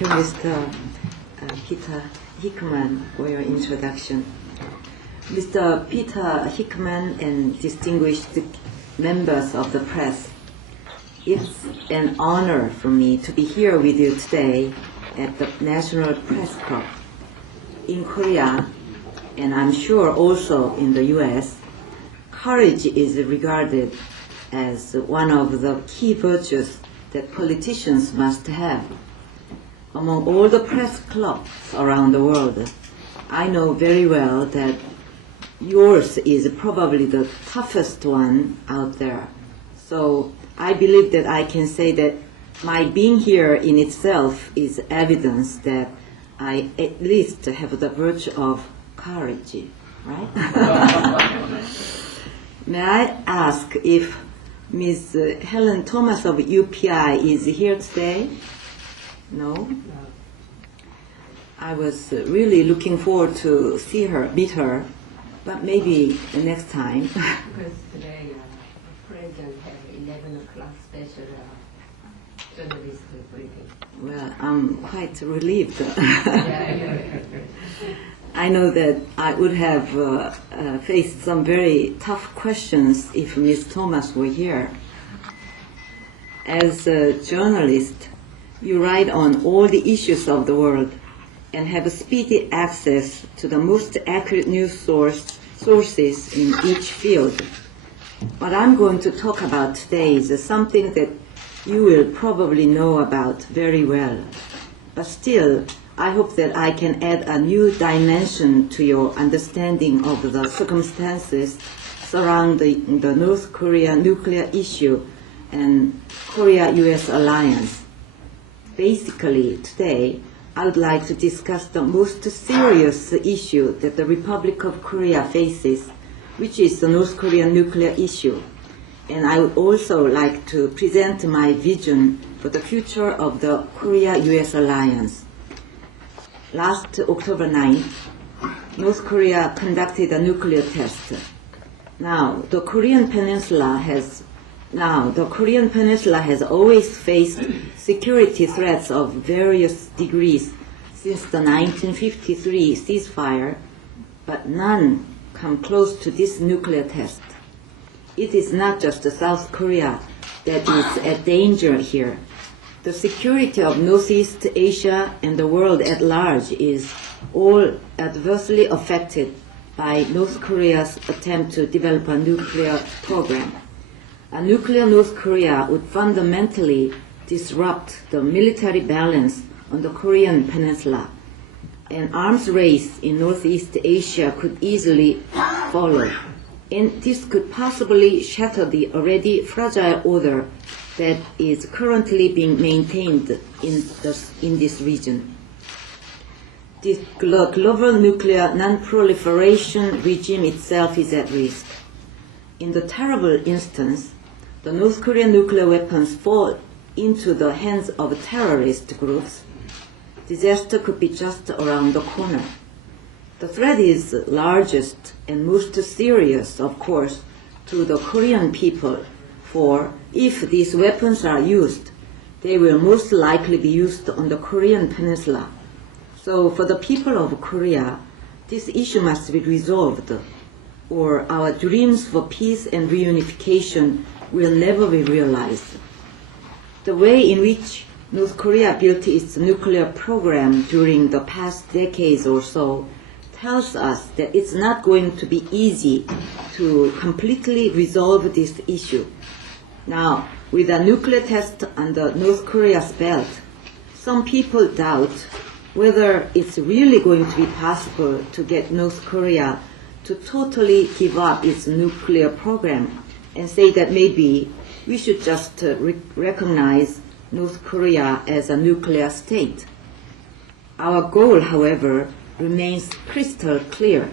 Thank you, Mr. Peter Hickman, for your introduction. Mr. Peter Hickman and distinguished members of the press, it's an honor for me to be here with you today at the National Press Club. In Korea, and I'm sure also in the U.S., courage is regarded as one of the key virtues that politicians must have. Among all the press clubs around the world, I know very well that yours is probably the toughest one out there. So I believe that I can say that my being here in itself is evidence that I at least have the virtue of courage, right? May I ask if Ms. Helen Thomas of UPI is here today? No? I was really looking forward to meet her, but maybe the next time. Because today the President had 11 o'clock special journalist briefing. Well, I'm quite relieved. I know that I would have faced some very tough questions if Ms. Thomas were here. As a journalist, you write on all the issues of the world and have speedy access to the most accurate news sources in each field. What I'm going to talk about today is something that you will probably know about very well. But still, I hope that I can add a new dimension to your understanding of the circumstances surrounding the North Korea nuclear issue and Korea-US alliance. Basically, today, I would like to discuss the most serious issue that the Republic of Korea faces, which is the North Korean nuclear issue. And I would also like to present my vision for the future of the Korea-US alliance. Last October 9th, North Korea conducted a nuclear test. Now, the Korean Peninsula has always faced security threats of various degrees since the 1953 ceasefire, but none come close to this nuclear test. It is not just South Korea that is at danger here. The security of Northeast Asia and the world at large is all adversely affected by North Korea's attempt to develop a nuclear program. A nuclear North Korea would fundamentally disrupt the military balance on the Korean Peninsula. An arms race in Northeast Asia could easily follow, and this could possibly shatter the already fragile order that is currently being maintained in this region. The global nuclear non-proliferation regime itself is at risk. In the terrible instance, the North Korean nuclear weapons fall into the hands of terrorist groups. Disaster could be just around the corner. The threat is largest and most serious, of course, to the Korean people, for if these weapons are used, they will most likely be used on the Korean Peninsula. So for the people of Korea, this issue must be resolved, or our dreams for peace and reunification will never be realized. The way in which North Korea built its nuclear program during the past decades or so tells us that it's not going to be easy to completely resolve this issue. Now, with a nuclear test under North Korea's belt, some people doubt whether it's really going to be possible to get North Korea to totally give up its nuclear program and say that maybe we should just recognize North Korea as a nuclear state. Our goal, however, remains crystal clear.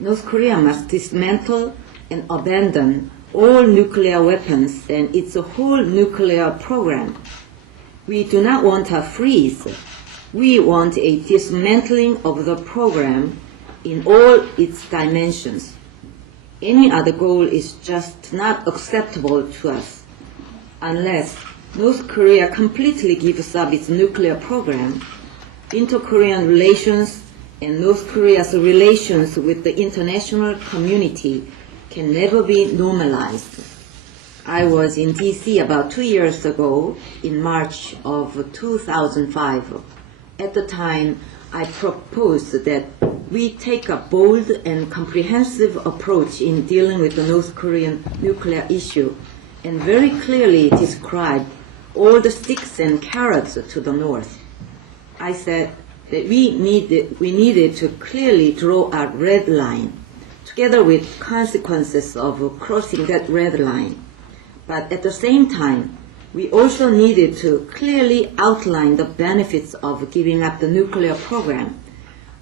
North Korea must dismantle and abandon all nuclear weapons and its whole nuclear program. We do not want a freeze. We want a dismantling of the program in all its dimensions. Any other goal is just not acceptable to us unless North Korea completely gives up its nuclear program, inter-Korean relations and North Korea's relations with the international community can never be normalized. I was in D.C. about 2 years ago, in March of 2005. At the time, I proposed that we take a bold and comprehensive approach in dealing with the North Korean nuclear issue and very clearly describe all the sticks and carrots to the North. I said that we needed to clearly draw a red line, together with consequences of crossing that red line. But at the same time, we also needed to clearly outline the benefits of giving up the nuclear program.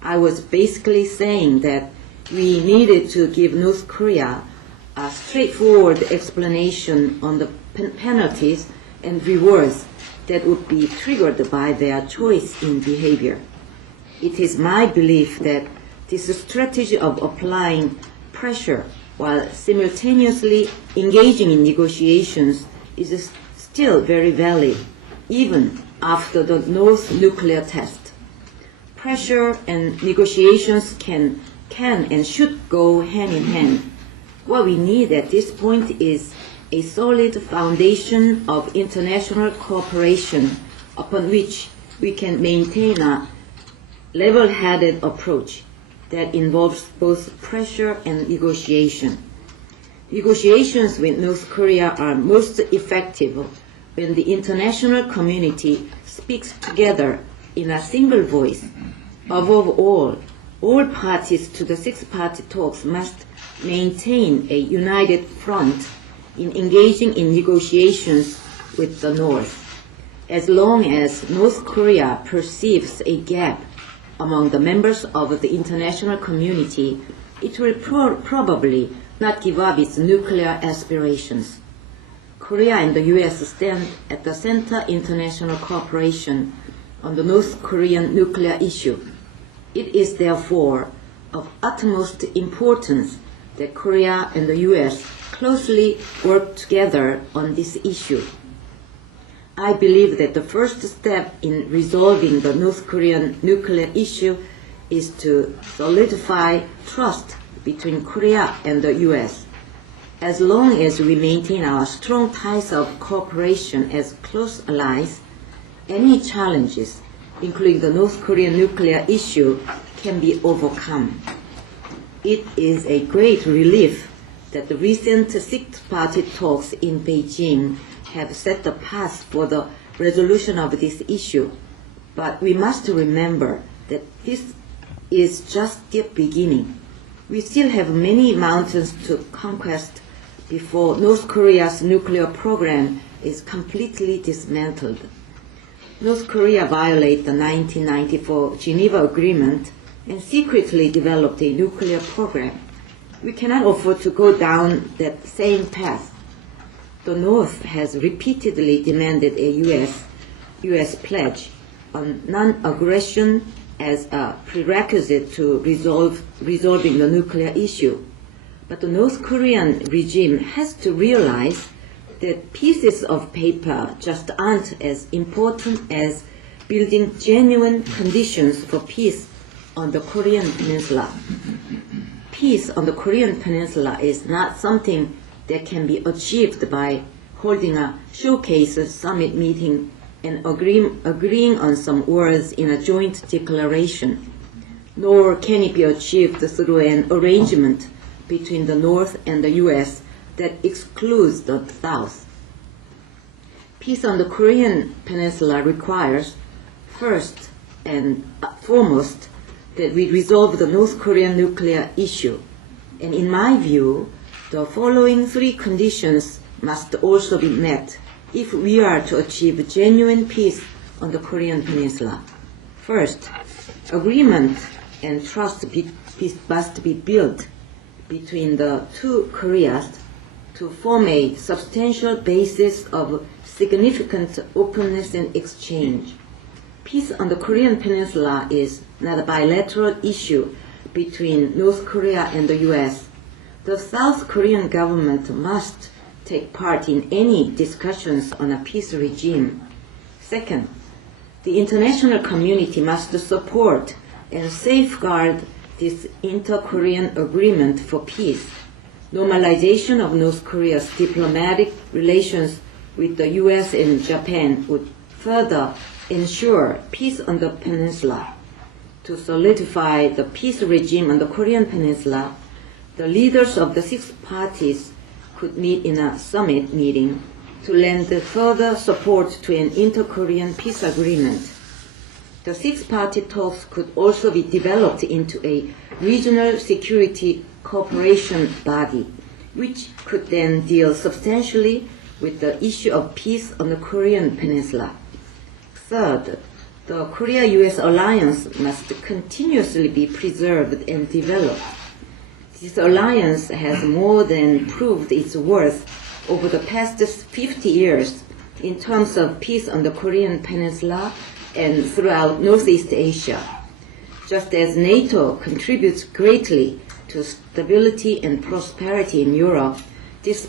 I was basically saying that we needed to give North Korea a straightforward explanation on the penalties and rewards that would be triggered by their choice in behavior. It is my belief that this strategy of applying pressure while simultaneously engaging in negotiations is still very valid, even after the North nuclear test. Pressure and negotiations can and should go hand in hand. What we need at this point is a solid foundation of international cooperation upon which we can maintain a level-headed approach that involves both pressure and negotiation. Negotiations with North Korea are most effective when the international community speaks together in a single voice. Above all parties to the six-party talks must maintain a united front in engaging in negotiations with the North. As long as North Korea perceives a gap among the members of the international community, it will probably not give up its nuclear aspirations. Korea and the U.S. stand at the center of international cooperation on the North Korean nuclear issue. It is therefore of utmost importance that Korea and the U.S. closely work together on this issue. I believe that the first step in resolving the North Korean nuclear issue is to solidify trust between Korea and the U.S. As long as we maintain our strong ties of cooperation as close allies, any challenges, including the North Korean nuclear issue, can be overcome. It is a great relief that the recent six-party talks in Beijing have set the path for the resolution of this issue. But we must remember that this is just the beginning. We still have many mountains to conquest before North Korea's nuclear program is completely dismantled. North Korea violated the 1994 Geneva Agreement and secretly developed a nuclear program. We cannot afford to go down that same path. The North has repeatedly demanded a U.S. pledge on non-aggression as a prerequisite to resolving the nuclear issue. But the North Korean regime has to realize that pieces of paper just aren't as important as building genuine conditions for peace on the Korean Peninsula. Peace on the Korean Peninsula is not something that can be achieved by holding a showcase summit meeting and agreeing on some words in a joint declaration, nor can it be achieved through an arrangement between the North and the U.S. that excludes the South. Peace on the Korean Peninsula requires, first and foremost, that we resolve the North Korean nuclear issue. And in my view, the following three conditions must also be met if we are to achieve genuine peace on the Korean Peninsula. First, agreement and trust must be built between the two Koreas to form a substantial basis of significant openness and exchange. Peace on the Korean Peninsula is not a bilateral issue between North Korea and the U.S. The South Korean government must take part in any discussions on a peace regime. Second, the international community must support and safeguard this inter-Korean agreement for peace. Normalization of North Korea's diplomatic relations with the US and Japan would further ensure peace on the peninsula. To solidify the peace regime on the Korean peninsula, the leaders of the six parties could meet in a summit meeting to lend further support to an inter-Korean peace agreement. The six-party talks could also be developed into a regional security cooperation body, which could then deal substantially with the issue of peace on the Korean peninsula. Third, the Korea-US alliance must continuously be preserved and developed. This alliance has more than proved its worth over the past 50 years in terms of peace on the Korean peninsula and throughout Northeast Asia. Just as NATO contributes greatly to stability and prosperity in Europe, these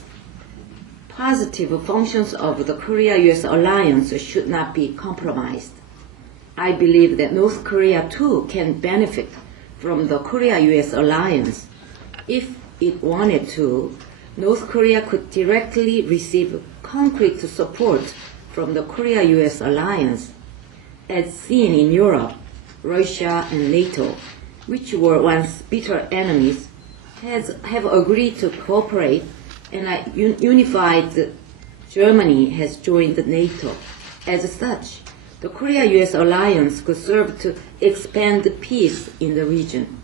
positive functions of the Korea-US alliance should not be compromised. I believe that North Korea too can benefit from the Korea-US alliance. If it wanted to, North Korea could directly receive concrete support from the Korea-US alliance. As seen in Europe, Russia and NATO, which were once bitter enemies, have agreed to cooperate, and a unified Germany has joined NATO. As such, the Korea-US alliance could serve to expand peace in the region.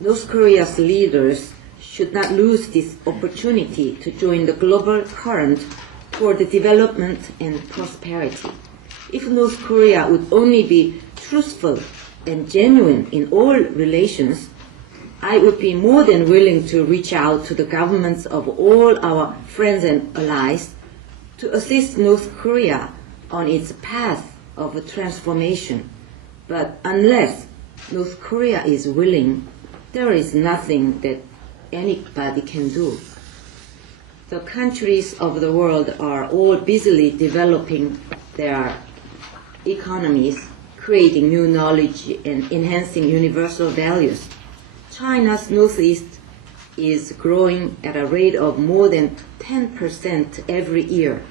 North Korea's leaders should not lose this opportunity to join the global current toward development and prosperity. If North Korea would only be truthful and genuine in all relations, I would be more than willing to reach out to the governments of all our friends and allies to assist North Korea on its path of transformation. But unless North Korea is willing, there is nothing that anybody can do. The countries of the world are all busily developing their economies, creating new knowledge and enhancing universal values. China's northeast is growing at a rate of more than 10% every year.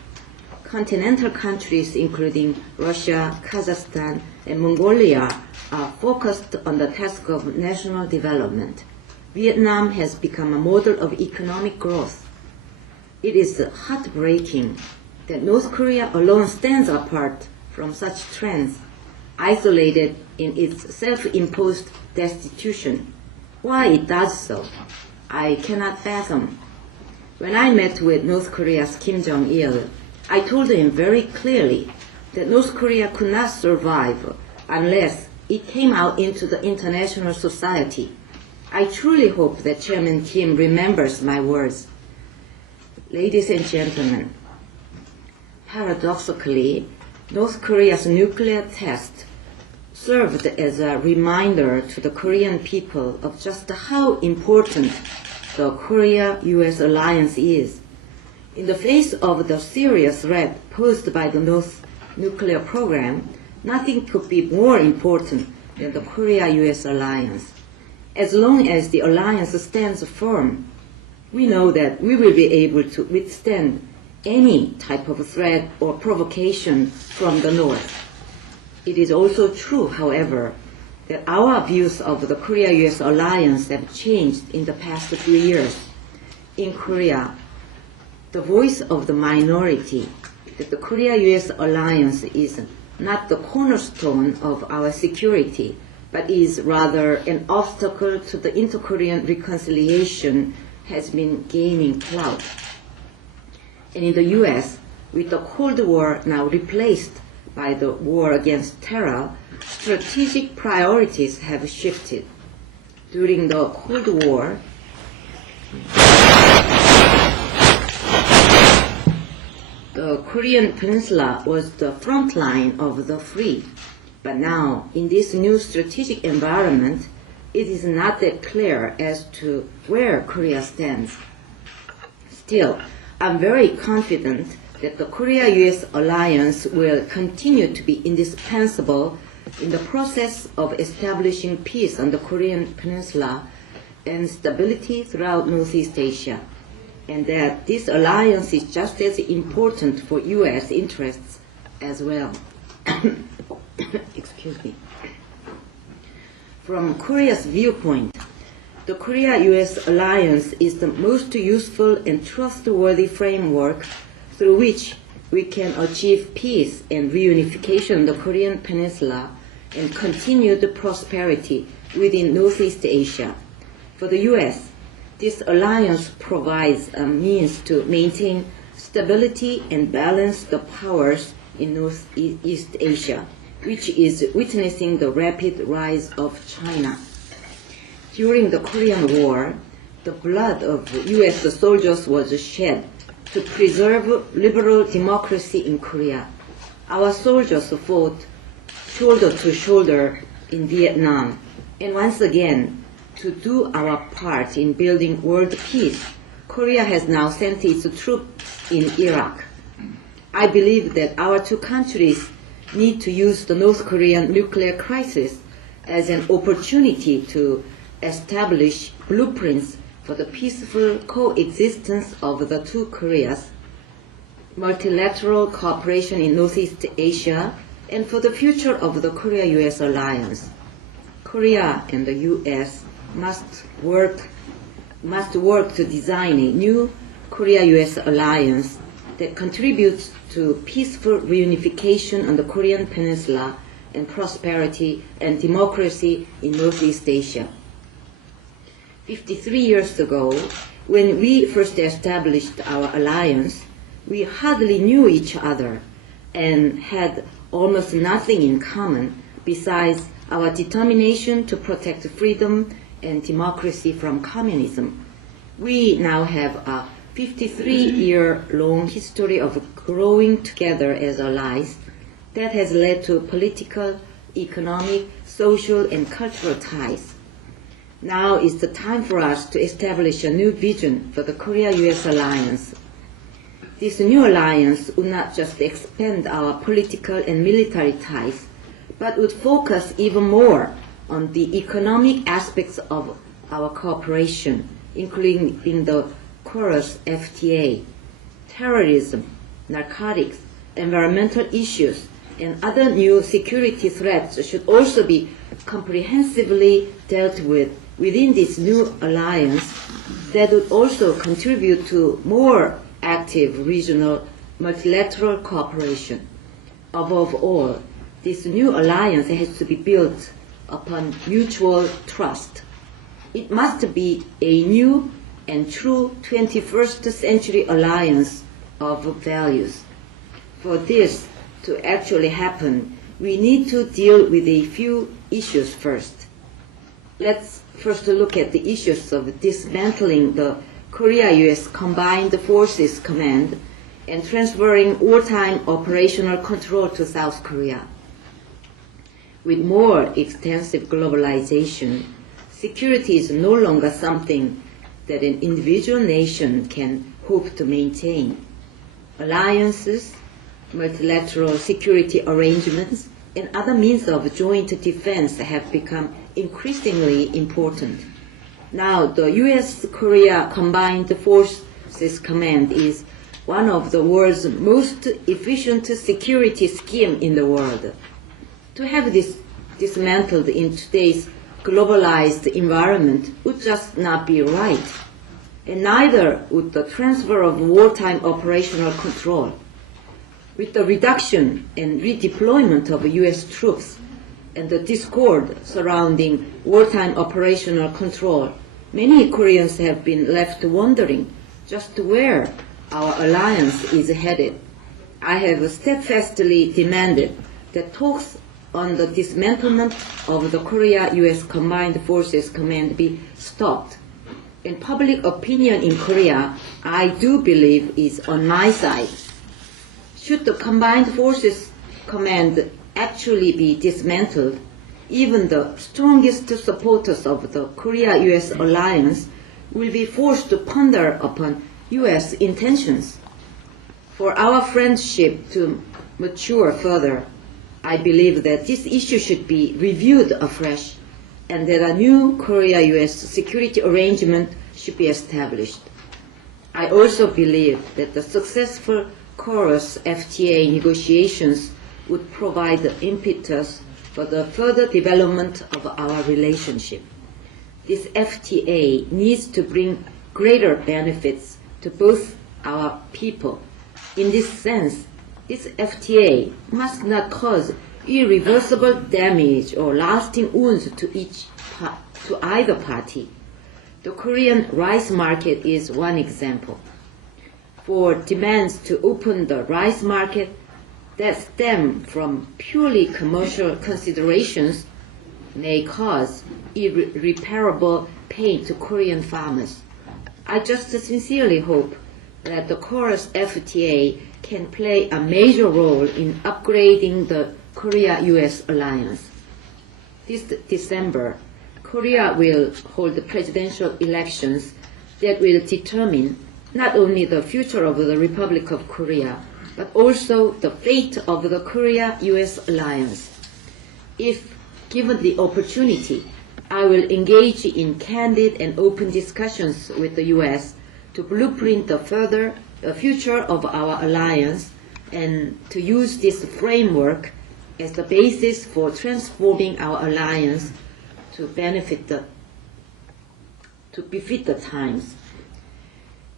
Continental countries including Russia, Kazakhstan, and Mongolia are focused on the task of national development. Vietnam has become a model of economic growth. It is heartbreaking that North Korea alone stands apart from such trends, isolated in its self-imposed destitution. Why it does so, I cannot fathom. When I met with North Korea's Kim Jong-il, I told him very clearly that North Korea could not survive unless it came out into the international society. I truly hope that Chairman Kim remembers my words. Ladies and gentlemen, paradoxically, North Korea's nuclear test served as a reminder to the Korean people of just how important the Korea-US alliance is. In the face of the serious threat posed by the North nuclear program, nothing could be more important than the Korea-US alliance. As long as the alliance stands firm, we know that we will be able to withstand any type of threat or provocation from the North. It is also true, however, that our views of the Korea-US alliance have changed in the past few years. In Korea, the voice of the minority that the Korea-US alliance is not the cornerstone of our security, but is rather an obstacle to the inter-Korean reconciliation has been gaining clout. And in the U.S., with the Cold War now replaced by the war against terror, strategic priorities have shifted. During the Cold War, the Korean peninsula was the front line of the free. But now, in this new strategic environment, it is not that clear as to where Korea stands. Still, I'm very confident that the Korea-US alliance will continue to be indispensable in the process of establishing peace on the Korean Peninsula and stability throughout Northeast Asia, and that this alliance is just as important for U.S. interests as well. Excuse me. From Korea's viewpoint, the Korea-US alliance is the most useful and trustworthy framework through which we can achieve peace and reunification of the Korean Peninsula and continued prosperity within Northeast Asia. For the U.S., this alliance provides a means to maintain stability and balance the powers in Northeast Asia, which is witnessing the rapid rise of China. During the Korean War, the blood of U.S. soldiers was shed to preserve liberal democracy in Korea. Our soldiers fought shoulder to shoulder in Vietnam, and once again, to do our part in building world peace, Korea has now sent its troops in Iraq. I believe that our two countries need to use the North Korean nuclear crisis as an opportunity to establish blueprints for the peaceful coexistence of the two Koreas, multilateral cooperation in Northeast Asia, and for the future of the Korea-US alliance. Korea and the U.S. must work to design a new Korea-US alliance that contributes to peaceful reunification on the Korean Peninsula and prosperity and democracy in Northeast Asia. 53 years ago, when we first established our alliance, we hardly knew each other and had almost nothing in common besides our determination to protect freedom and democracy from communism. We now have a 53-year-long history of growing together as allies that has led to political, economic, social, and cultural ties. Now is the time for us to establish a new vision for the Korea-US alliance. This new alliance would not just expand our political and military ties, but would focus even more on the economic aspects of our cooperation, including the Chorus FTA, terrorism, narcotics, environmental issues, and other new security threats should also be comprehensively dealt with within this new alliance that would also contribute to more active regional multilateral cooperation. Above all, this new alliance has to be built upon mutual trust. It must be a new and true 21st century alliance of values. For this to actually happen, we need to deal with a few issues first. Let's first look at the issues of dismantling the Korea-US Combined Forces Command and transferring wartime operational control to South Korea. With more extensive globalization, security is no longer something that an individual nation can hope to maintain. Alliances, multilateral security arrangements, and other means of joint defense have become increasingly important. Now, the U.S.-Korea Combined Forces Command is one of the world's most efficient security scheme in the world. To have this dismantled in today's globalized environment would just not be right, and neither would the transfer of wartime operational control. With the reduction and redeployment of U.S. troops and the discord surrounding wartime operational control, many Koreans have been left wondering just where our alliance is headed. I have steadfastly demanded that talks on the dismantlement of the Korea-US Combined Forces Command be stopped. And public opinion in Korea, I do believe, is on my side. Should the Combined Forces Command actually be dismantled, even the strongest supporters of the Korea-US alliance will be forced to ponder upon U.S. intentions. For our friendship to mature further, I believe that this issue should be reviewed afresh and that a new Korea-U.S. security arrangement should be established. I also believe that the successful Chorus FTA negotiations would provide the impetus for the further development of our relationship. This FTA needs to bring greater benefits to both our people. In this sense, this FTA must not cause irreversible damage or lasting wounds to either party. The Korean rice market is one example. For demands to open the rice market that stem from purely commercial considerations may cause irreparable pain to Korean farmers. I just sincerely hope that the Chorus FTA can play a major role in upgrading the Korea-U.S. alliance. This December, Korea will hold presidential elections that will determine not only the future of the Republic of Korea, but also the fate of the Korea-U.S. alliance. If given the opportunity, I will engage in candid and open discussions with the U.S. to blueprint the future of our alliance and to use this framework as the basis for transforming our alliance to befit the times.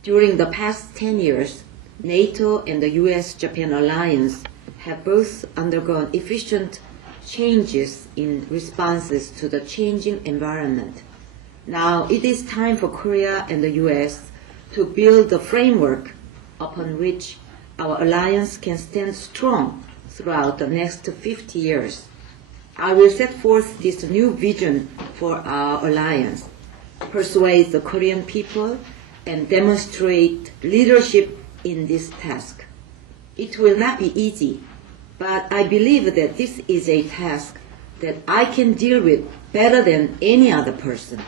During the past 10 years, NATO and the U.S.-Japan alliance have both undergone efficient changes in responses to the changing environment. Now it is time for Korea and the U.S. to build the framework upon which our alliance can stand strong throughout the next 50 years. I will set forth this new vision for our alliance, persuade the Korean people, and demonstrate leadership in this task. It will not be easy, but I believe that this is a task that I can deal with better than any other person.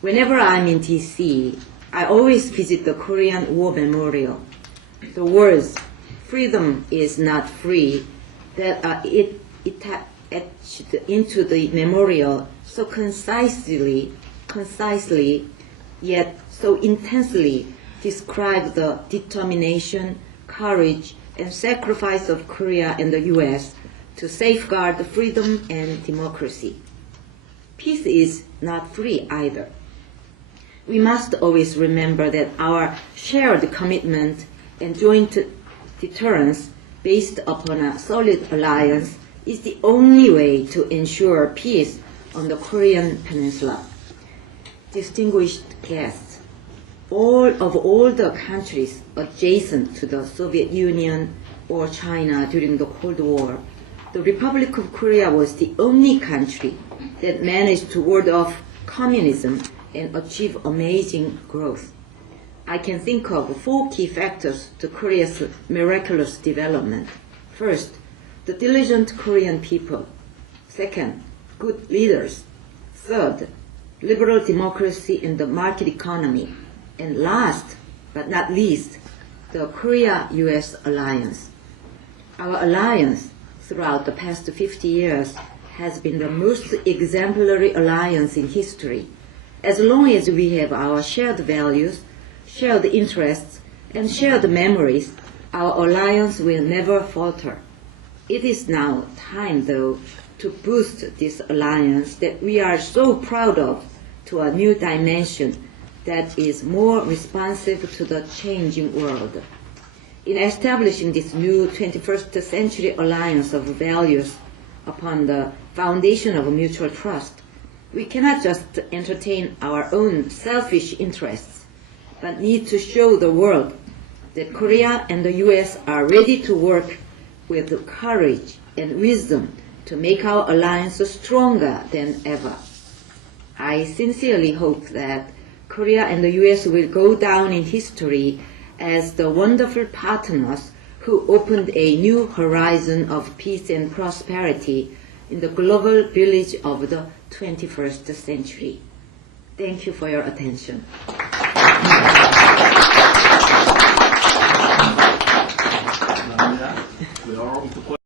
Whenever I'm in D.C., I always visit the Korean War Memorial. The words, "freedom is not free," that are etched into the memorial so concisely, yet so intensely describe the determination, courage, and sacrifice of Korea and the U.S. to safeguard freedom and democracy. Peace is not free either. We must always remember that our shared commitment and joint deterrence based upon a solid alliance is the only way to ensure peace on the Korean Peninsula. Distinguished guests, all the countries adjacent to the Soviet Union or China during the Cold War, the Republic of Korea was the only country that managed to ward off communism and achieve amazing growth. I can think of 4 key factors to Korea's miraculous development. First, the diligent Korean people. Second, good leaders. Third, liberal democracy and the market economy. And last but not least, the Korea-U.S. alliance. Our alliance throughout the past 50 years has been the most exemplary alliance in history. As long as we have our shared values, shared interests, and shared memories, our alliance will never falter. It is now time, though, to boost this alliance that we are so proud of to a new dimension that is more responsive to the changing world. In establishing this new 21st century alliance of values upon the foundation of mutual trust, we cannot just entertain our own selfish interests, but need to show the world that Korea and the U.S. are ready to work with courage and wisdom to make our alliance stronger than ever. I sincerely hope that Korea and the U.S. will go down in history as the wonderful partners who opened a new horizon of peace and prosperity in the global village of the 21st century. Thank you for your attention. We are on to